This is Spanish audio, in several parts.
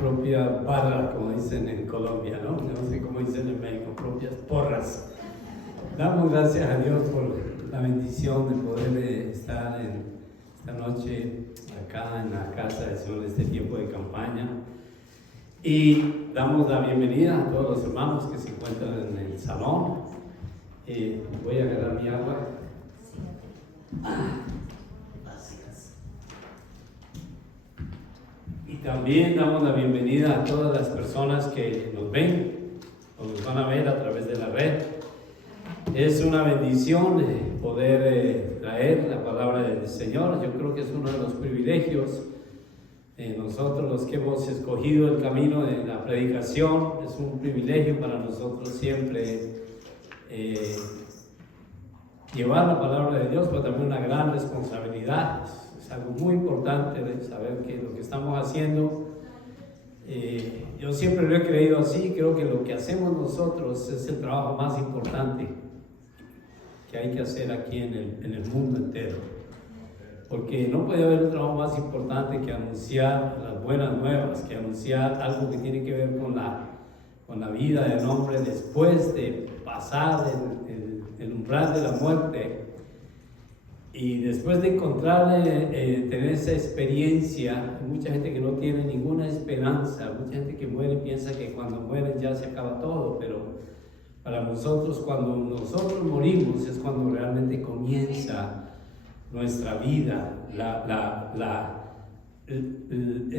propia barra, como dicen en Colombia, ¿no? No sé cómo dicen en México, propias porras. Damos gracias a Dios por la bendición de poder estar esta noche acá en la casa del Señor, en este tiempo de campaña. Y damos la bienvenida a todos los hermanos que se encuentran en el salón. Voy a agarrar mi agua. Gracias. Y también damos la bienvenida a todas las personas que nos ven o nos van a ver a través de la red. Es una bendición poder traer la palabra del Señor. Yo creo que es uno de los privilegios. Nosotros los que hemos escogido el camino de la predicación, es un privilegio para nosotros siempre llevar la palabra de Dios, pero también una gran responsabilidad. Es algo muy importante de saber que lo que estamos haciendo, yo siempre lo he creído así. Creo que lo que hacemos nosotros es el trabajo más importante que hay que hacer aquí en el mundo entero, porque no puede haber un trabajo más importante que anunciar las buenas nuevas, que anunciar algo que tiene que ver con la vida del hombre después de pasar el umbral de la muerte, y después de tener esa experiencia. Hay mucha gente que no tiene ninguna esperanza, mucha gente que muere y piensa que cuando mueren ya se acaba todo, pero para nosotros, cuando nosotros morimos, es cuando realmente comienza nuestra vida,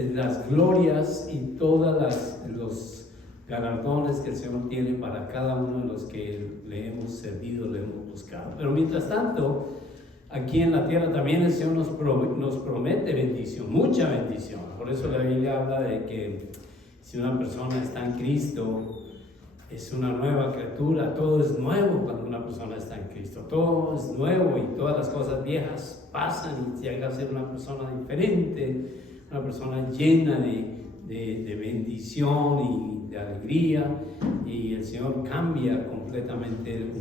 las glorias y todos los galardones que el Señor tiene para cada uno de los que le hemos servido, le hemos buscado. Pero mientras tanto, aquí en la tierra también el Señor nos promete bendición, mucha bendición. Por eso la Biblia habla de que si una persona está en Cristo, es una nueva criatura. Todo es nuevo cuando una persona está en Cristo. Todo es nuevo y todas las cosas viejas pasan y llega a ser una persona diferente, una persona llena de bendición y de alegría. Y el Señor cambia completamente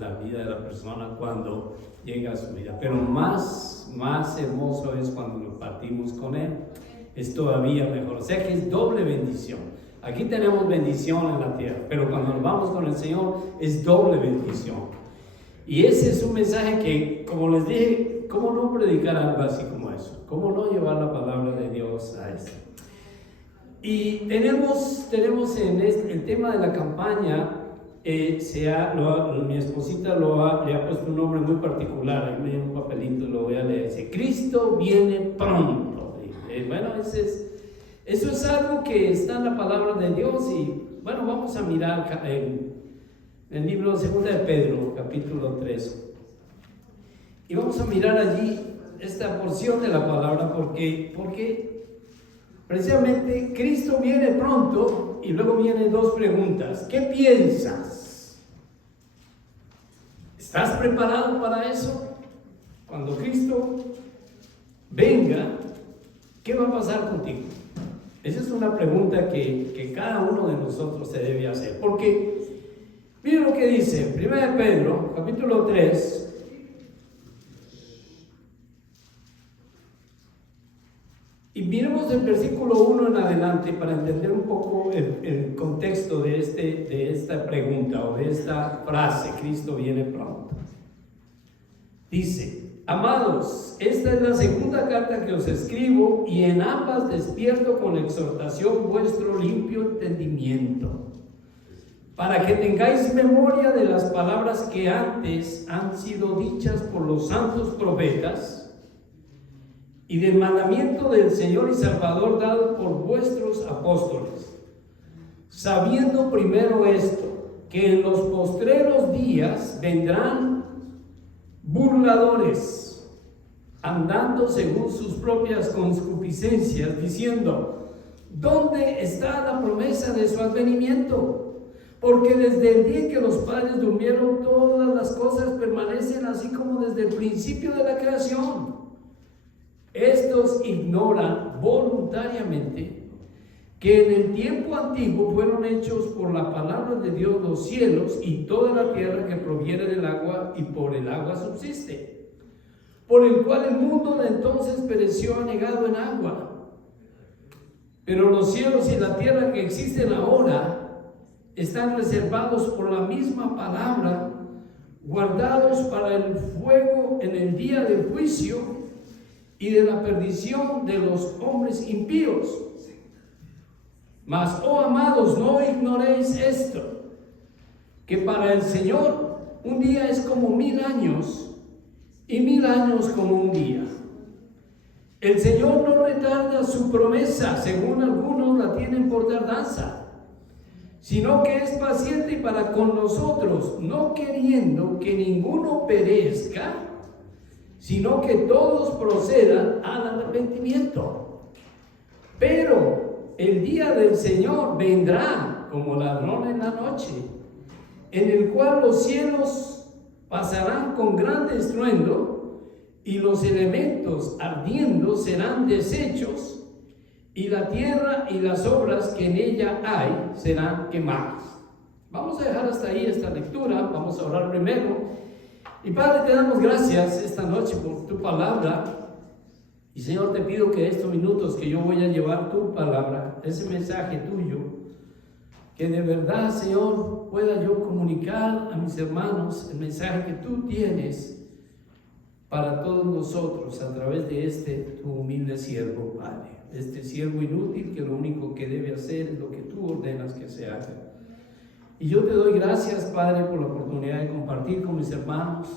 la vida de la persona cuando llega a su vida. Pero más hermoso es cuando nos partimos con Él. Es todavía mejor. O sea que es doble bendición. Aquí tenemos bendición en la tierra, pero cuando nos vamos con el Señor es doble bendición. Y ese es un mensaje que, como les dije, ¿cómo no predicar algo así como eso? ¿Cómo no llevar la palabra de Dios a esto? Y tenemos en el tema de la campaña, mi esposita le ha puesto un nombre muy particular. Ahí me dio un papelito, lo voy a leer. Dice: Cristo viene pronto. Bueno, eso es algo que está en la palabra de Dios. Y bueno, vamos a mirar en el libro de 2 de Pedro, capítulo 3. Y vamos a mirar allí esta porción de la palabra, porque precisamente Cristo viene pronto. Y luego vienen dos preguntas. ¿Qué piensas? ¿Estás preparado para eso? Cuando Cristo venga, ¿qué va a pasar contigo? Esa es una pregunta que cada uno de nosotros se debe hacer. Porque miren lo que dice 1 Pedro, capítulo 3. Y miremos el versículo 1 en adelante para entender un poco el contexto de esta pregunta o de esta frase: Cristo viene pronto. Dice: Amados, esta es la segunda carta que os escribo, y en ambas despierto con exhortación vuestro limpio entendimiento, para que tengáis memoria de las palabras que antes han sido dichas por los santos profetas, y del mandamiento del Señor y Salvador dado por vuestros apóstoles, sabiendo primero esto, que en los postreros días vendrán burladores, andando según sus propias concupiscencias, diciendo: ¿dónde está la promesa de su advenimiento? Porque desde el día que los padres durmieron, todas las cosas permanecen así como desde el principio de la creación. Estos ignoran voluntariamente que en el tiempo antiguo fueron hechos por la palabra de Dios los cielos y toda la tierra que proviene del agua y por el agua subsiste, por el cual el mundo de entonces pereció anegado en agua. Pero los cielos y la tierra que existen ahora están reservados por la misma palabra, guardados para el fuego en el día del juicio y de la perdición de los hombres impíos. Mas, oh amados, no ignoréis esto, que para el Señor un día es como 1000 años, y 1000 años como un día. El Señor no retarda su promesa, según algunos la tienen por tardanza, sino que es paciente para con nosotros, no queriendo que ninguno perezca, sino que todos procedan al arrepentimiento. Pero el día del Señor vendrá como ladrón en la noche, en el cual los cielos pasarán con gran estruendo, y los elementos ardiendo serán deshechos, y la tierra y las obras que en ella hay serán quemadas. Vamos a dejar hasta ahí esta lectura. Vamos a orar primero. Y Padre, te damos gracias esta noche por tu palabra. Y Señor, te pido que estos minutos que yo voy a llevar tu palabra, ese mensaje tuyo, que de verdad, Señor, pueda yo comunicar a mis hermanos el mensaje que tú tienes para todos nosotros a través de este tu humilde siervo, Padre. Este siervo inútil que lo único que debe hacer es lo que tú ordenas que se haga. Y yo te doy gracias, Padre, por la oportunidad de compartir con mis hermanos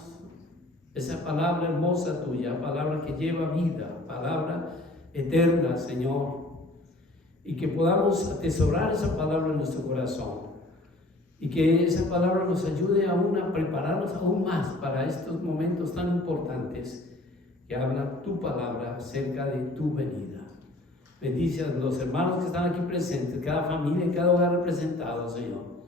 esa palabra hermosa tuya, palabra que lleva vida, palabra eterna, Señor, y que podamos atesorar esa palabra en nuestro corazón. Y que esa palabra nos ayude aún a prepararnos aún más para estos momentos tan importantes que habla tu palabra acerca de tu venida. Bendice a los hermanos que están aquí presentes, cada familia y cada hogar representado, Señor.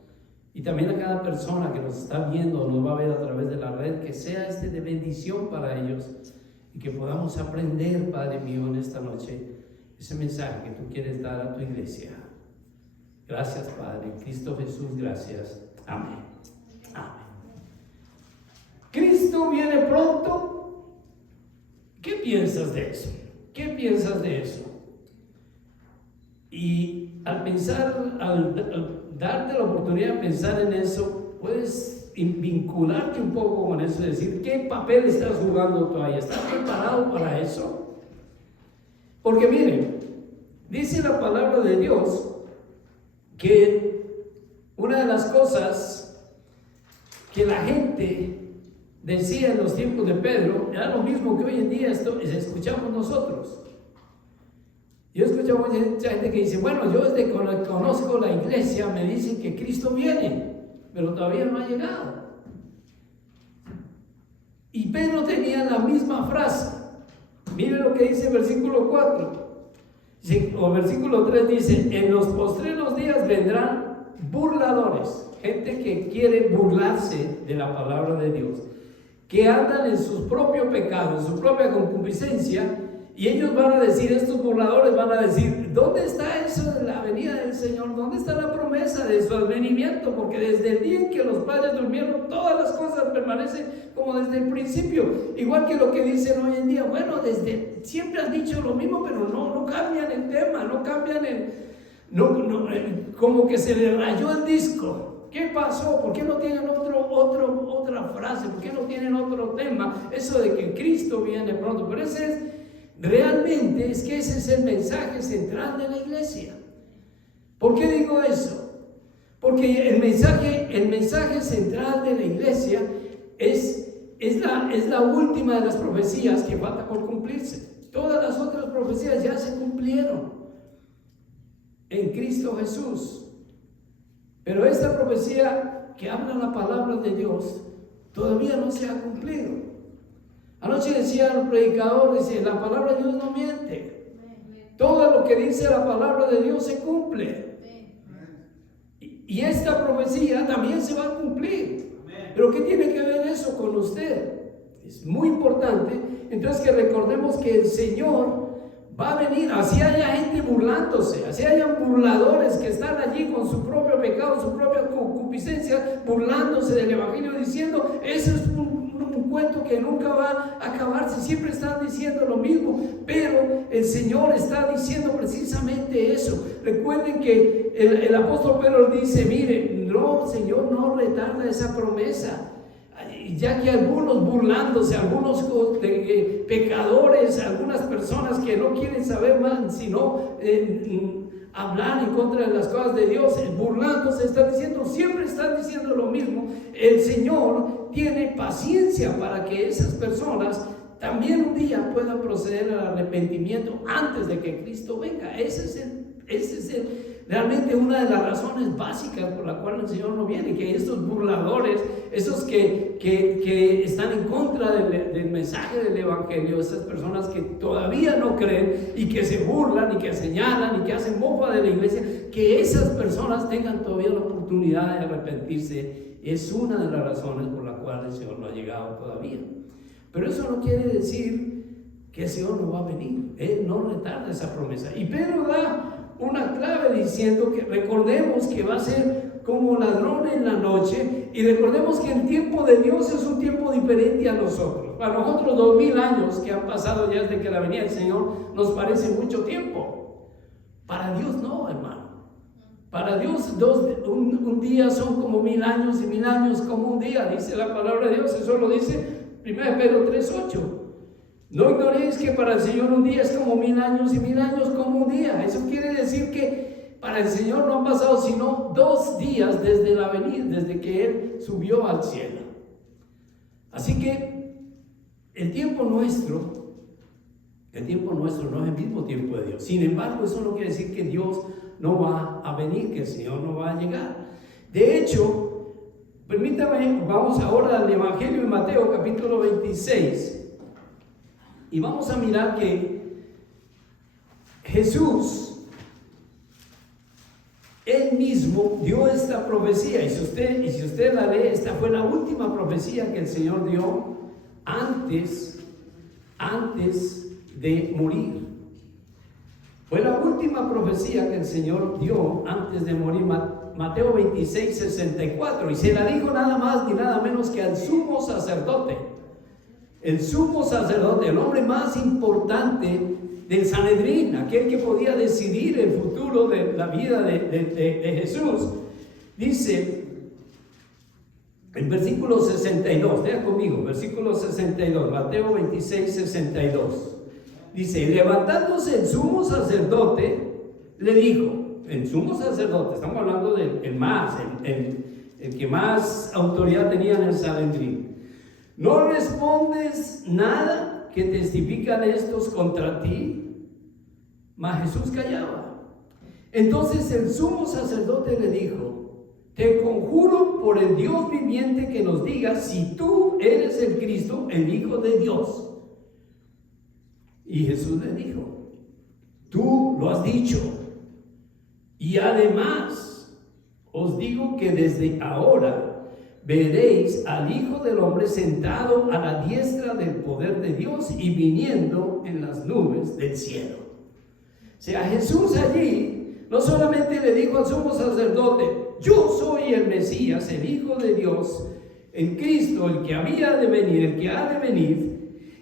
Y también a cada persona que nos está viendo o nos va a ver a través de la red, que sea de bendición para ellos y que podamos aprender, Padre mío, en esta noche ese mensaje que tú quieres dar a tu iglesia. Gracias, Padre. En Cristo Jesús, gracias. Amén. Amén. Cristo viene pronto. ¿Qué piensas de eso? ¿Qué piensas de eso? Y al pensar, al darte la oportunidad de pensar en eso, puedes vincularte un poco con eso y decir, ¿qué papel estás jugando todavía? ¿Estás preparado para eso? Porque miren, dice la palabra de Dios que una de las cosas que la gente decía en los tiempos de Pedro era lo mismo que hoy en día escuchamos nosotros. Yo escucho mucha gente que dice, bueno, yo desde que conozco la iglesia me dicen que Cristo viene, pero todavía no ha llegado. Y Pedro tenía la misma frase. Miren lo que dice el versículo 4. O versículo 3 dice, en los postreros días vendrán burladores, gente que quiere burlarse de la palabra de Dios, que andan en sus propios pecados, en su propia concupiscencia, y ellos van a decir, estos burladores van a decir, ¿dónde está eso de la venida del Señor? ¿Dónde está la promesa de su advenimiento? Porque desde el día en que los padres durmieron, todas las cosas permanecen como desde el principio. Igual que lo que dicen hoy en día, bueno, siempre han dicho lo mismo, pero no cambian el tema, no cambian como que se le rayó el disco. ¿Qué pasó? ¿Por qué no tienen otra frase? ¿Por qué no tienen otro tema? Eso de que Cristo viene pronto. Pero realmente es que ese es el mensaje central de la iglesia. ¿Por qué digo eso? Porque el mensaje central de la iglesia es la última de las profecías que falta por cumplirse. Todas las otras profecías ya se cumplieron en Cristo Jesús. Pero esta profecía que habla la palabra de Dios todavía no se ha cumplido. Anoche decía el predicador, dice, la palabra de Dios no miente. Todo lo que dice la palabra de Dios se cumple. Y esta profecía también se va a cumplir. Pero ¿qué tiene que ver eso con usted? Es muy importante. Entonces que recordemos que el Señor va a venir. Así haya gente burlándose, así hayan burladores que están allí con su propio pecado, su propia concupiscencia, burlándose del evangelio, diciendo, eso es un cuento que nunca va a acabarse, siempre están diciendo lo mismo, pero el Señor está diciendo precisamente eso. Recuerden que el apóstol Pedro dice, mire, no, Señor no retarda esa promesa, ya que algunos burlándose, algunos pecadores, algunas personas que no quieren saber más, sino hablar en contra de las cosas de Dios, burlándose, siempre están diciendo lo mismo. El Señor tiene paciencia para que esas personas también un día puedan proceder al arrepentimiento antes de que Cristo venga. Ese es realmente una de las razones básicas por la cual el Señor no viene, que estos burladores, esos que están en contra del mensaje del Evangelio, esas personas que todavía no creen y que se burlan y que señalan y que hacen mofa de la iglesia, que esas personas tengan todavía la oportunidad de arrepentirse, es una de las razones por la cual el Señor no ha llegado todavía. Pero eso no quiere decir que el Señor no va a venir. Él no retarda esa promesa. Y Pedro da una clave diciendo que recordemos que va a ser como ladrón en la noche, y recordemos que el tiempo de Dios es un tiempo diferente a nosotros. Para nosotros 2000 años que han pasado ya desde que la venida del Señor nos parece mucho tiempo. Para Dios no, hermano. Para Dios un día son como 1000 años y 1000 años como un día, dice la palabra de Dios. Eso lo dice 1 Pedro 3:8. No ignoréis que para el Señor un día es como 1000 años y 1000 años como un día. Eso quiere decir que para el Señor no han pasado sino 2 días desde la venida, desde que Él subió al cielo. Así que el tiempo nuestro no es el mismo tiempo de Dios. Sin embargo, eso no quiere decir que Dios no va a venir, que el Señor no va a llegar. De hecho, permítame, vamos ahora al Evangelio de Mateo, capítulo 26. Y vamos a mirar que Jesús, Él mismo dio esta profecía. Y si usted la lee, esta fue la última profecía que el Señor dio antes de morir. Fue la última profecía que el Señor dio antes de morir. Mateo 26:64. Y se la dijo nada más ni nada menos que al sumo sacerdote. El sumo sacerdote, el hombre más importante del Sanedrín, aquel que podía decidir el futuro de la vida de Jesús. Dice en versículo 62, lea conmigo, versículo 62, Mateo 26:62. Dice, levantándose el sumo sacerdote, le dijo, el sumo sacerdote, estamos hablando del el que más autoridad tenía en el Sanedrín. ¿No respondes nada que testifican estos contra ti? Mas Jesús callaba. Entonces el sumo sacerdote le dijo, te conjuro por el Dios viviente que nos digas si tú eres el Cristo, el Hijo de Dios. Y Jesús le dijo, tú lo has dicho. Y además os digo que desde ahora veréis al Hijo del Hombre sentado a la diestra del poder de Dios y viniendo en las nubes del cielo. O sea, Jesús allí no solamente le dijo al sumo sacerdote, yo soy el Mesías, el Hijo de Dios, el Cristo, el que había de venir, el que ha de venir.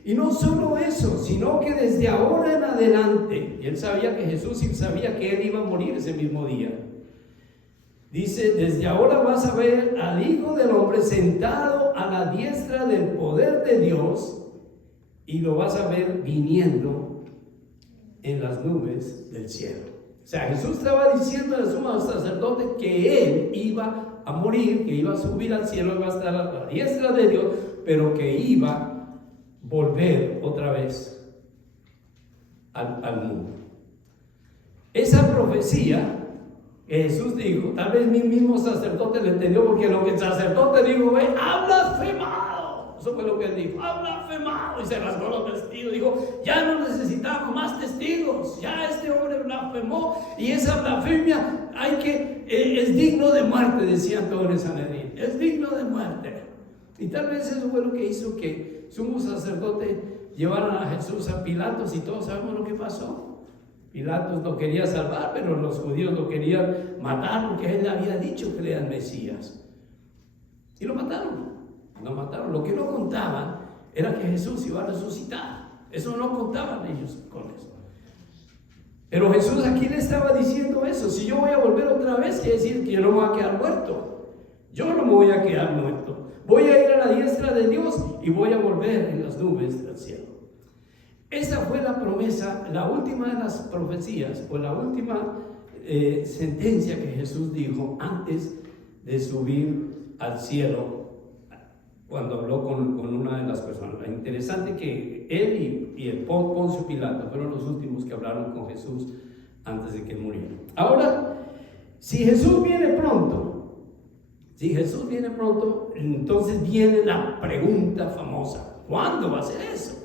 Y no solo eso, sino que desde ahora en adelante, y él sabía que Jesús sabía que él iba a morir ese mismo día. Dice, desde ahora vas a ver al Hijo del Hombre sentado a la diestra del poder de Dios y lo vas a ver viniendo en las nubes del cielo. O sea, Jesús estaba diciendo al sumo sacerdote que él iba a morir, que iba a subir al cielo, iba a estar a la diestra de Dios, pero que iba a volver otra vez al mundo. Esa profecía que Jesús dijo, tal vez mi mismo sacerdote le entendió, porque lo que el sacerdote dijo fue, ha blasfemado. Eso fue lo que él dijo, ha blasfemado. Y se rasgó los vestidos, dijo, ya no necesitamos más testigos, ya este hombre blasfemó, y esa blasfemia es digno de muerte, decían todos en el Sanedrín, es digno de muerte. Y tal vez eso fue lo que hizo que sumo sacerdote llevaran a Jesús a Pilatos, y todos sabemos lo que pasó. Pilatos lo quería salvar, pero los judíos lo querían matar porque él había dicho que era el Mesías. Y lo mataron. Lo mataron. Lo que no contaban era que Jesús iba a resucitar. Eso no contaban ellos con eso. Pero Jesús aquí le estaba diciendo eso. Si yo voy a volver otra vez, quiere decir que yo no me voy a quedar muerto. Yo no me voy a quedar muerto. Voy a ir a la diestra de Dios y voy a volver en las nubes del cielo. Esa fue la promesa, la última de las profecías, o la última sentencia que Jesús dijo antes de subir al cielo, cuando habló con una de las personas. Interesante que él y el Poncio Pilato fueron los últimos que hablaron con Jesús antes de que muriera. Ahora, si Jesús viene pronto, entonces viene la pregunta famosa: ¿cuándo va a ser eso?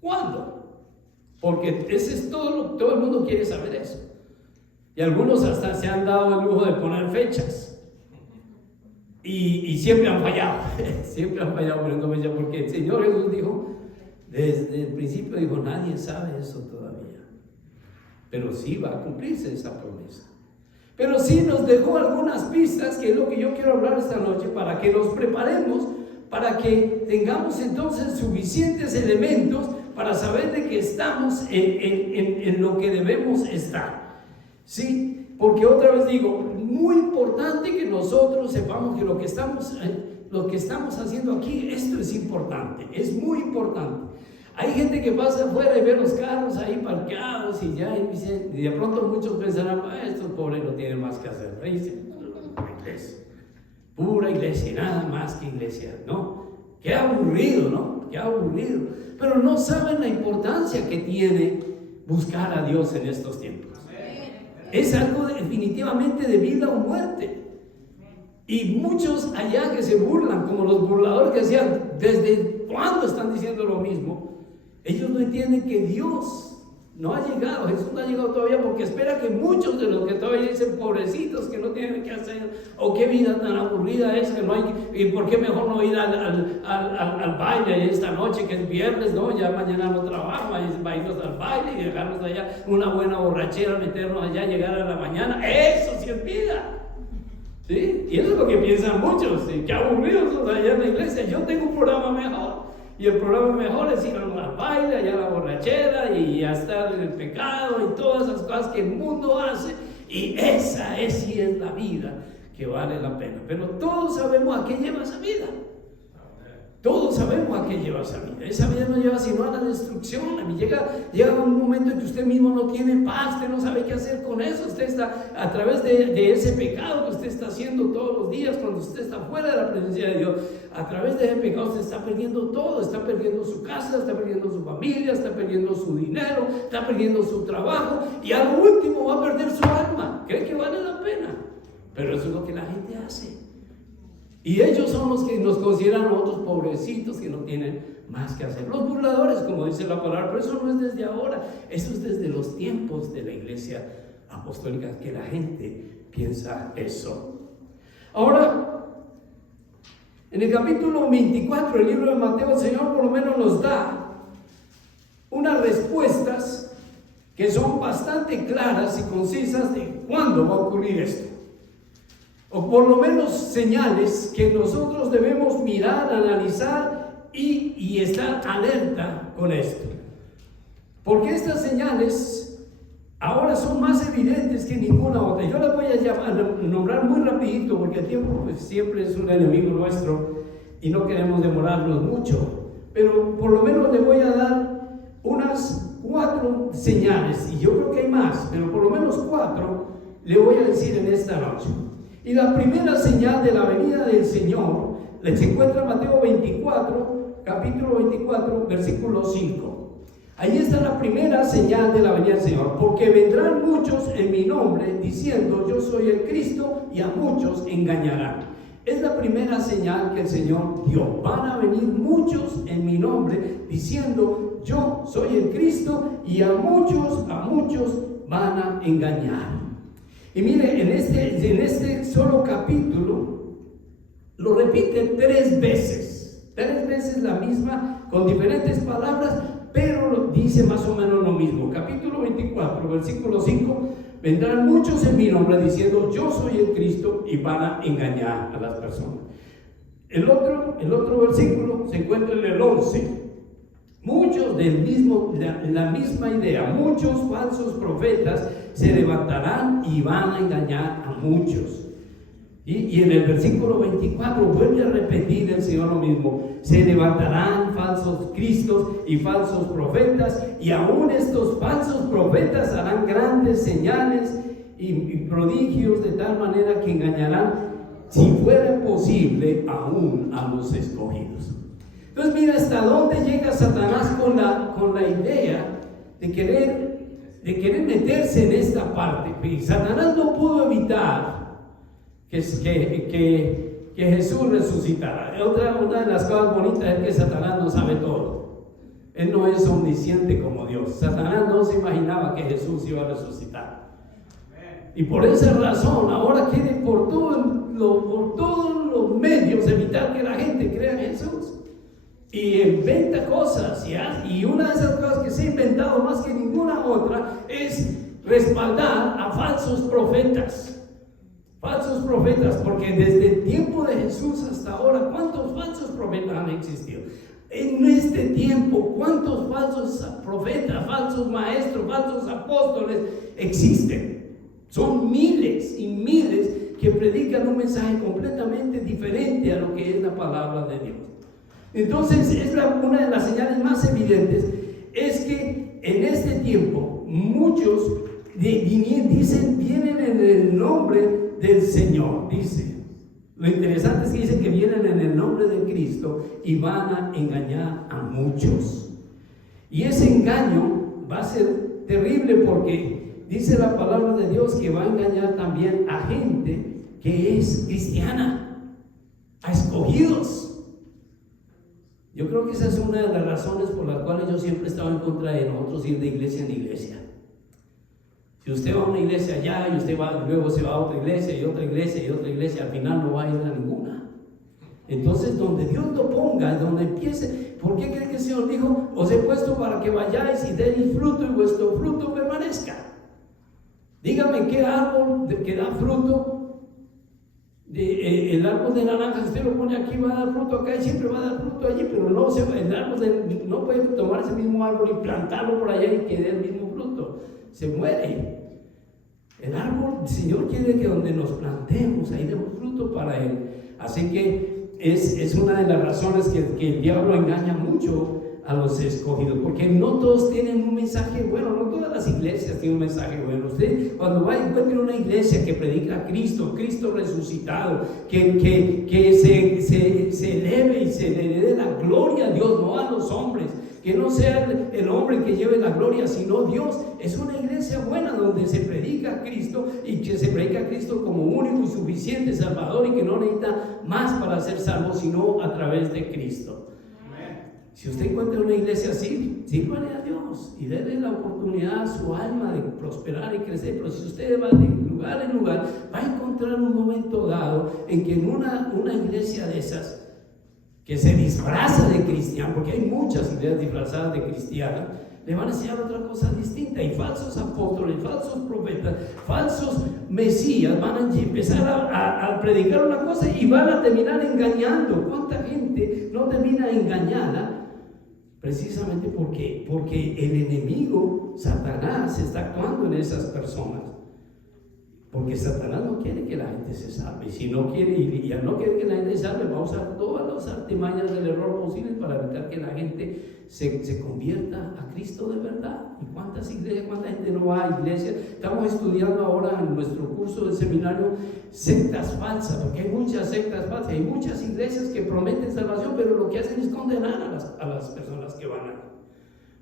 ¿Cuándo? Porque ese es todo el mundo quiere saber eso. Y algunos hasta se han dado el lujo de poner fechas. Y siempre han fallado. Siempre han fallado poniendo fechas, porque el Señor Jesús dijo, desde el principio dijo, nadie sabe eso todavía. Pero sí va a cumplirse esa promesa. Pero sí nos dejó algunas pistas, que es lo que yo quiero hablar esta noche, para que nos preparemos, para que tengamos entonces suficientes elementos para saber de que estamos en lo que debemos estar. ¿Sí? Porque otra vez digo, muy importante que nosotros sepamos que lo que estamos haciendo aquí, esto es importante, es muy importante. Hay gente que pasa afuera y ve los carros ahí parqueados y ya, y de pronto muchos pensarán, estos pobres no tienen más que hacer. Ahí dicen, pura iglesia, nada más que iglesia, ¿no? Qué aburrido, ¿no? Qué aburrido. Pero no saben la importancia que tiene buscar a Dios en estos tiempos. Es algo definitivamente de vida o muerte. Y muchos allá que se burlan, como los burladores que decían, ¿desde cuándo están diciendo lo mismo? Ellos no entienden que Dios no ha llegado, Jesús no ha llegado todavía, porque espera que muchos de los que todavía dicen pobrecitos que no tienen que hacer, o qué vida tan aburrida es, que no hay, y por qué mejor no ir al baile esta noche que es viernes, no, ya mañana no trabajo, va a irnos al baile y dejarnos allá una buena borrachera, meternos allá, llegar a la mañana. Eso sí es vida. ¿Sí? Y eso es lo que piensan muchos, ¿sí? Qué aburridos son allá en la iglesia, yo tengo un programa mejor. Y el programa mejor es ir al baile, allá a la borrachera y a estar en el pecado y todas esas cosas que el mundo hace. Y esa sí es la vida que vale la pena. Pero todos sabemos a qué lleva esa vida. Todos sabemos a qué lleva esa vida. Esa vida no lleva sino a la destrucción. A mí llega un momento en que usted mismo no tiene paz, usted no sabe qué hacer con eso. Usted está a través de ese pecado que usted está haciendo todos los días, cuando usted está fuera de la presencia de Dios. A través de ese pecado usted está perdiendo todo. Está perdiendo su casa, está perdiendo su familia, está perdiendo su dinero, está perdiendo su trabajo. Y al último va a perder su alma. ¿Cree que vale la pena? Pero eso es lo que la gente hace. Y ellos son los que nos consideran a otros pobrecitos que no tienen más que hacer. Los burladores, como dice la palabra, pero eso no es desde ahora, eso es desde los tiempos de la iglesia apostólica, que la gente piensa eso. Ahora, en el capítulo 24 del libro de Mateo, el Señor por lo menos nos da unas respuestas que son bastante claras y concisas de cuándo va a ocurrir esto. O por lo menos señales que nosotros debemos mirar, analizar y estar alerta con esto. Porque estas señales ahora son más evidentes que ninguna otra. Yo las voy a nombrar muy rapidito, porque el tiempo pues, siempre es un enemigo nuestro y no queremos demorarnos mucho. Pero por lo menos le voy a dar unas 4 señales, y yo creo que hay más, pero por lo menos 4 le voy a decir en esta noche. Y la primera señal de la venida del Señor se encuentra en Mateo 24, capítulo 24, versículo 5. Ahí está la primera señal de la venida del Señor. Porque vendrán muchos en mi nombre diciendo yo soy el Cristo, y a muchos engañarán. Es la primera señal que el Señor dio. Van a venir muchos en mi nombre diciendo yo soy el Cristo, y a muchos van a engañar. Y mire, en este solo capítulo lo repite 3 veces. 3 veces la misma, con diferentes palabras, pero dice más o menos lo mismo. Capítulo 24, versículo 5. Vendrán muchos en mi nombre diciendo yo soy el Cristo, y van a engañar a las personas. El otro versículo se encuentra en el 11. Muchos la misma idea, muchos falsos profetas se levantarán y van a engañar a muchos. Y en el versículo 24 vuelve a repetir el Señor lo mismo: se levantarán falsos cristos y falsos profetas, y aún estos falsos profetas harán grandes señales y prodigios, de tal manera que engañarán, si fuera posible, aún a los escogidos. Entonces mira hasta dónde llega Satanás con la idea de querer meterse en esta parte. Y Satanás no pudo evitar que Jesús resucitara. Una de las cosas bonitas es que Satanás no sabe todo. Él no es omnisciente como Dios. Satanás no se imaginaba que Jesús iba a resucitar. Y por esa razón ahora quiere por todos los medios evitar que la gente crea en Jesús. Y inventa cosas, y una de esas cosas que se ha inventado más que ninguna otra es respaldar a falsos profetas. Falsos profetas, porque desde el tiempo de Jesús hasta ahora, ¿cuántos falsos profetas han existido? En este tiempo, ¿cuántos falsos profetas, falsos maestros, falsos apóstoles existen? Son miles y miles que predican un mensaje completamente diferente a lo que es la palabra de Dios. Entonces, una de las señales más evidentes es que en este tiempo muchos vienen en el nombre del Señor, dice. Lo interesante es que dicen que vienen en el nombre de Cristo y van a engañar a muchos. Y ese engaño va a ser terrible, porque dice la palabra de Dios que va a engañar también a gente que es cristiana, a escogidos. Yo creo que esa es una de las razones por las cuales yo siempre he estado en contra de nosotros ir de iglesia en iglesia. Si usted va a una iglesia allá y usted luego se va a otra iglesia y otra iglesia y otra iglesia, al final no va a ir a ninguna. Entonces, donde Dios lo ponga, donde empiece, ¿por qué cree que el Señor dijo: os he puesto para que vayáis y deis fruto y vuestro fruto permanezca? Dígame qué árbol que da fruto. El árbol de naranja, si usted lo pone aquí, va a dar fruto acá y siempre va a dar fruto allí, pero el árbol no puede tomar ese mismo árbol y plantarlo por allá y que dé el mismo fruto. Se muere. El árbol, el Señor quiere que donde nos plantemos, ahí demos fruto para Él. Así que es una de las razones que el diablo engaña mucho a los escogidos, porque no todos tienen un mensaje bueno, no todas las iglesias tienen un mensaje bueno. Usted cuando va y encuentra una iglesia que predica a Cristo resucitado, que se eleve y se le dé la gloria a Dios, no a los hombres, que no sea el hombre que lleve la gloria, sino Dios. Es una iglesia buena donde se predica a Cristo, y que se predica a Cristo como único y suficiente Salvador, y que no necesita más para ser salvo sino a través de Cristo. Si usted encuentra una iglesia así, sírvale a Dios y déle la oportunidad a su alma de prosperar y crecer. Pero si usted va de lugar en lugar, va a encontrar un momento dado en que en una iglesia de esas que se disfraza de cristiano, porque hay muchas iglesias disfrazadas de cristianas, le van a enseñar otra cosa distinta, y falsos apóstoles, falsos profetas, falsos mesías van a empezar a predicar una cosa y van a terminar engañando. ¿Cuánta gente no termina engañada? Precisamente porque el enemigo, Satanás, está actuando en esas personas. Porque Satanás no quiere que la gente se salve. Si no quiere, y al no querer que la gente se salve, va a usar todas las artimañas del error posibles para evitar que la gente se convierta a Cristo de verdad. ¿Y cuántas iglesias, cuánta gente no va a iglesias? Estamos estudiando ahora en nuestro curso de seminario sectas falsas, porque hay muchas sectas falsas, hay muchas iglesias que prometen salvación, pero lo que hacen es condenar a las personas que van a.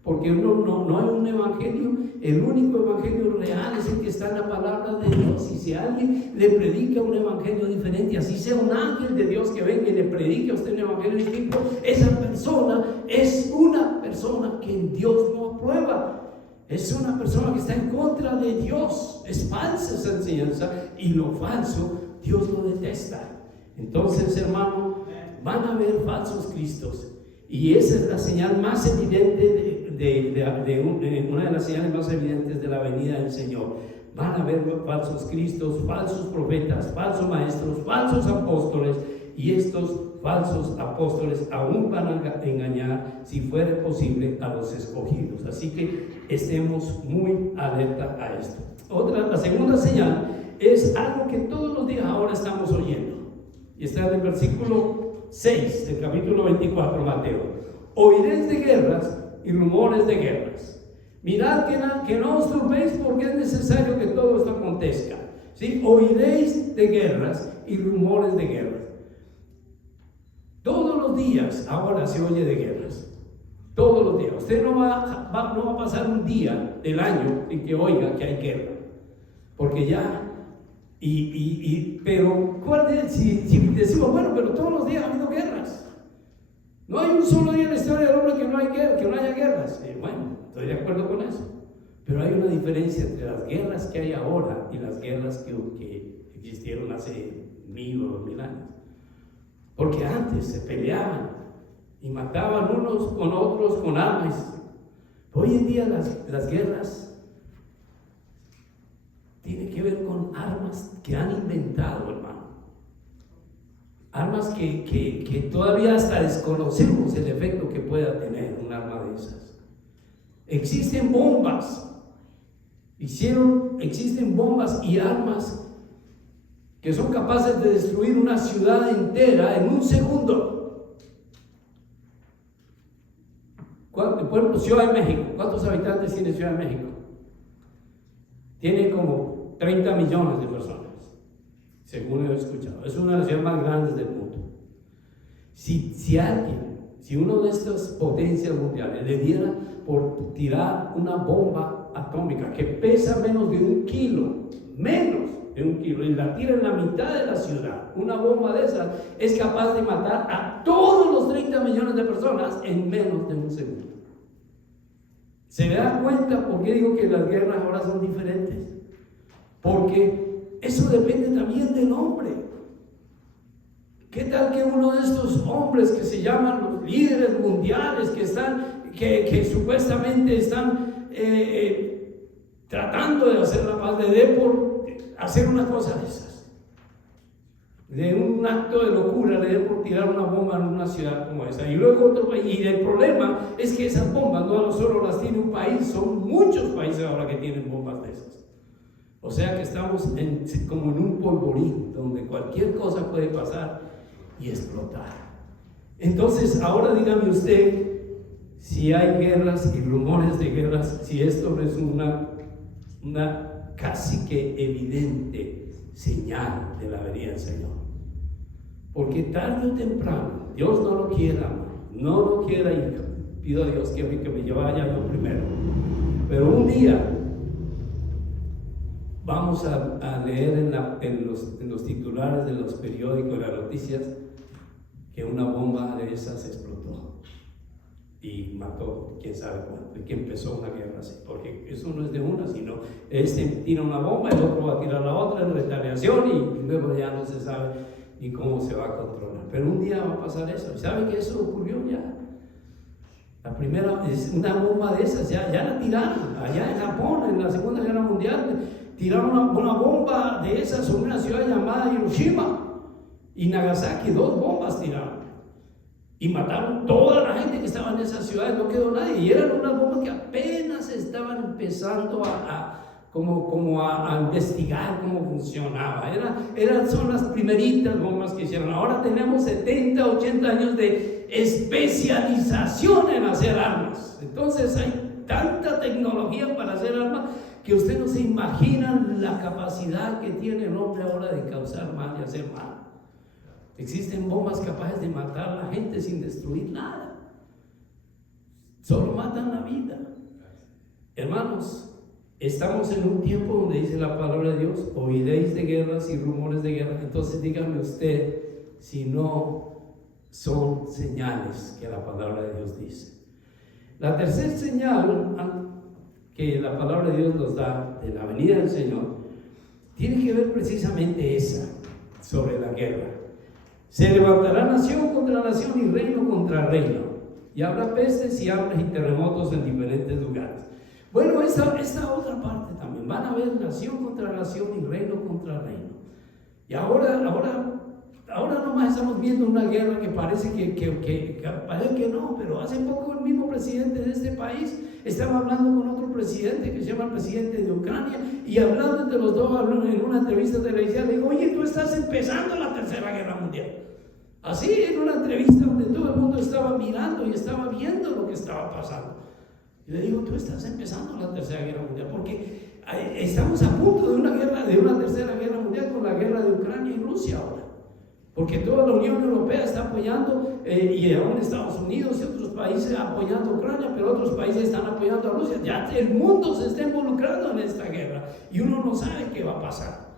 Porque no hay un evangelio. El único evangelio real es el que está en la palabra de Dios. Y si alguien le predica un evangelio diferente, así sea un ángel de Dios que venga y le predique a usted un evangelio distinto, esa persona es una persona que Dios no aprueba. Es una persona que está en contra de Dios. Es falsa esa enseñanza, y lo falso Dios lo detesta. Entonces, hermano, van a haber falsos cristos. Y esa es la señal más evidente una de las señales más evidentes de la venida del Señor. Van a haber falsos cristos, falsos profetas, falsos maestros, falsos apóstoles, y estos falsos apóstoles aún van a engañar, si fuere posible, a los escogidos. Así que estemos muy alerta a esto. La segunda señal es algo que todos los días ahora estamos oyendo, y está en el versículo 6 del capítulo 24, Mateo. Oiréis de guerras y rumores de guerras. Mirad que no os turbéis, porque es necesario que todo esto acontezca. ¿Sí? Oiréis de guerras y rumores de guerras. Todos los días ahora se oye de guerras. Todos los días. Usted no va a pasar un día del año en que oiga que hay guerra. Porque ya... pero si decimos, bueno, pero todos los días ha habido guerras. No hay un solo día en la historia del hombre que no haya guerras. Bueno, estoy de acuerdo con eso. Pero hay una diferencia entre las guerras que hay ahora y las guerras que existieron hace 1000 o 2000 años. Porque antes se peleaban y mataban unos con otros con armas. Hoy en día las guerras tienen que ver con armas que han inventado, hermano. Armas que todavía hasta desconocemos el efecto que pueda tener un arma de esas. Existen bombas. Existen bombas y armas que son capaces de destruir una ciudad entera en un segundo. Por ejemplo, Ciudad de México. ¿Cuántos habitantes tiene Ciudad de México? Tiene como 30 millones de personas, según he escuchado. Es una de las ciudades más grandes del mundo. Si uno de estas potencias mundiales le diera por tirar una bomba atómica que pesa menos de 1 kilo, y la tira en la mitad de la ciudad, una bomba de esas es capaz de matar a todos los 30 millones de personas en menos de 1 segundo. ¿Se da cuenta por qué digo que las guerras ahora son diferentes? Porque eso depende también del hombre. ¿Qué tal que uno de estos hombres que se llaman los líderes mundiales, que supuestamente están tratando de hacer la paz, le dé por hacer una cosa de esas, de un acto de locura, le dé por tirar una bomba en una ciudad como esa? Y luego otro país. Y el problema es que esas bombas no solo las tiene un país, son muchos países ahora que tienen bombas de esas. O sea que estamos como en un polvorín donde cualquier cosa puede pasar y explotar. Entonces, ahora dígame usted, si hay guerras y rumores de guerras, si esto no es una casi que evidente señal de la venida del Señor. Porque tarde o temprano, Dios no lo quiera, y pido a Dios que me vaya yo primero. Pero un día vamos a leer en los titulares de los periódicos, de las noticias, que una bomba de esas explotó y mató quién sabe cuánto, y que empezó una guerra así, porque eso no es de una, sino tira una bomba, el otro va a tirar la otra en retaliación, y luego ya no se sabe ni cómo se va a controlar. Pero un día va a pasar eso. ¿Y saben que eso ocurrió ya? La primera es una bomba de esas, ya la tiraron allá en Japón en la Segunda Guerra Mundial. Tiraron una bomba de esas sobre una ciudad llamada Hiroshima y Nagasaki. 2 bombas tiraron y mataron toda la gente que estaba en esas ciudades, no quedó nadie. Y eran unas bombas que apenas estaban empezando a investigar cómo funcionaba. Son las primeritas bombas que hicieron. Ahora tenemos 70, 80 años de especialización en hacer armas. Entonces hay tanta tecnología para hacer armas que usted no se imagina la capacidad que tiene el hombre ahora de causar mal y hacer mal. Existen bombas capaces de matar a la gente sin destruir nada. Solo matan la vida. Hermanos, estamos en un tiempo donde dice la palabra de Dios: oiréis de guerras y rumores de guerra. Entonces dígame usted si no son señales que la palabra de Dios dice. La tercera señal que la palabra de Dios nos da de la venida del Señor tiene que ver precisamente esa, sobre la guerra. Se levantará nación contra nación y reino contra reino, y habrá pestes y hambres y terremotos en diferentes lugares. Bueno, esta otra parte también, van a haber nación contra nación y reino contra reino. Y ahora ahora nomás estamos viendo una guerra que parece que no, pero hace poco el mismo presidente de este país estaba hablando con otro presidente que se llama el presidente de Ucrania, y hablando entre los dos, hablando en una entrevista televisiva, le digo, oye, tú estás empezando la Tercera Guerra Mundial. Así, en una entrevista donde todo el mundo estaba mirando y estaba viendo lo que estaba pasando. Y le digo, tú estás empezando la Tercera Guerra Mundial, porque estamos a punto de una Tercera Guerra Mundial con la guerra de Ucrania y Rusia ahora. Porque toda la Unión Europea está apoyando, y aún Estados Unidos y otros países apoyando a Ucrania, pero otros países están apoyando a Rusia. Ya el mundo se está involucrando en esta guerra y uno no sabe qué va a pasar.